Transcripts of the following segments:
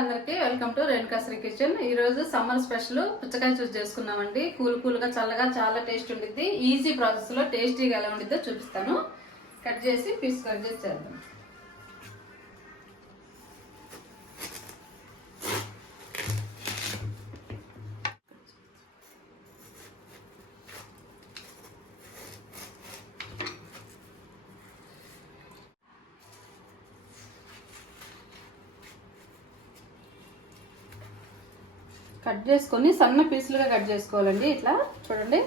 అందరికీ welcome to రేణుకాశ్రీ kitchen. ఈ రోజు సమ్మర్ స్పెషల్ పుచ్చకాయ చూస్ చేసుకున్నామండి. కూల్ కూల్గా చల్లగా చాలా టేస్ట్ ఉండిద్ది. ఈజీ ప్రాసెస్లో టేస్టీగా ఎలా ఉండిద్దో చూపిస్తాను. కట్ చేసి పీస్ కట్ చేసి చేద్దాం. కట్ చేసుకొని సన్న పీసులుగా కట్ చేసుకోవాలండి. ఇట్లా చూడండి.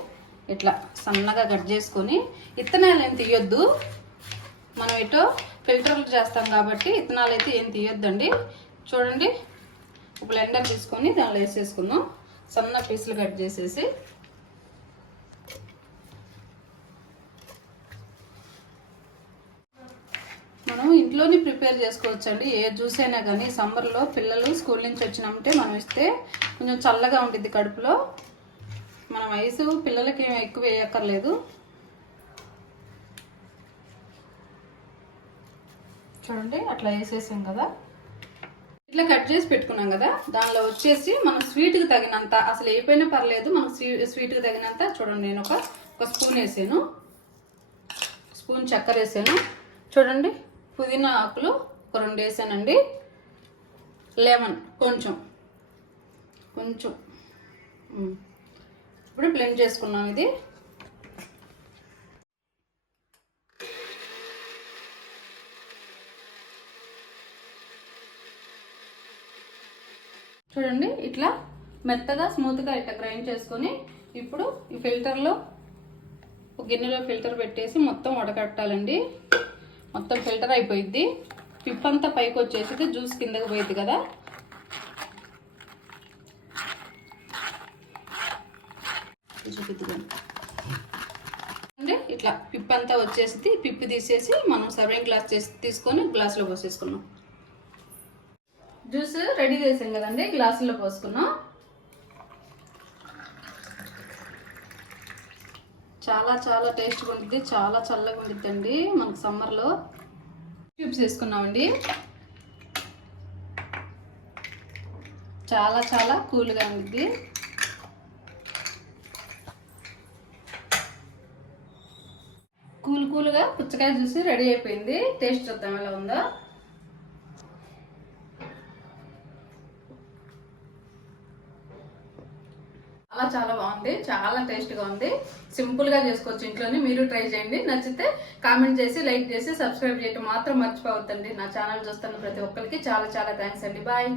ఇట్లా సన్నగా కట్ చేసుకొని ఇత్తనాలు ఏం తీయొద్దు. మనం ఇటో ఫిల్టర్లు చేస్తాం కాబట్టి ఇత్తనాలు అయితే ఏం తీయొద్దండి. చూడండి. బ్లెండర్ తీసుకొని దానిలో వేసేసుకున్నాం సన్న పీసులు కట్ చేసేసి మనం ఇంట్లోనే ప్రిపేర్ చేసుకోవచ్చు అండి ఏ జ్యూస్ అయినా కానీ సమ్మర్లో పిల్లలు స్కూల్ నుంచి వచ్చినామంటే మనం ఇస్తే కొంచెం చల్లగా ఉంటుంది కడుపులో. మనం ఐస్ పిల్లలకి ఎక్కువ వేయక్కర్లేదు. చూడండి అట్లా వేసేసాం కదా. ఇట్లా కట్ చేసి పెట్టుకున్నాం కదా. దానిలో వచ్చేసి మనం స్వీట్కి తగినంత అసలు అయిపోయినా పర్లేదు మనం స్వీ స్వీట్కి తగినంత చూడండి నేను ఒక ఒక స్పూన్ వేసాను. స్పూన్ చక్కెర వేసాను. చూడండి. పుదీనా ఆకులు ఒక రెండు వేసానండి. లెమన్ కొంచెం. కొంచెం. ఇప్పుడు బ్లెండ్ చేసుకున్నాం ఇది. చూడండి ఇట్లా మెత్తగా స్మూత్గా ఇట్లా గ్రైండ్ చేసుకొని ఇప్పుడు ఈ ఫిల్టర్లో ఒక గిన్నెలో ఫిల్టర్ పెట్టేసి మొత్తం వడకట్టాలండి. మొత్తం ఫిల్టర్ అయిపోయిద్ది. పిప్పంతా పైకి వచ్చేసి జ్యూస్ కిందకి పోయింది కదా. అంటే ఇట్లా పిప్పంతా వచ్చేసి పిప్పి తీసేసి మనం సర్వింగ్ గ్లాస్ చేసి తీసుకొని గ్లాసులో పోసేసుకున్నాం. జ్యూస్ రెడీ చేసాం కదండి గ్లాసులో పోసుకున్నాం. చాలా చాలా టేస్ట్గా ఉంటుంది చాలా చల్లగా ఉంటుంది అండి మనకు సమ్మర్లో. క్యూబ్స్ వేసుకున్నామండి. చాలా చాలా కూల్గా ఉంటుంది కూల్ కూల్గా పుచ్చకాయ జ్యూస్ రెడీ అయిపోయింది. టేస్ట్ చూద్దాం ఎలా ఉందో. చాలా చాలా బాగుంది. చాలా టేస్ట్గా ఉంది. సింపుల్గా చేసుకోవచ్చు ఇంట్లోనే. మీరు ట్రై చేయండి. నచ్చితే కామెంట్ చేసి లైక్ చేసి సబ్స్క్రైబ్ చేయడం మాత్రం మర్చిపోవద్దండి. నా ఛానల్ చూస్తున్న ప్రతి ఒక్కరికి చాలా చాలా థ్యాంక్స్ అండి. బాయ్.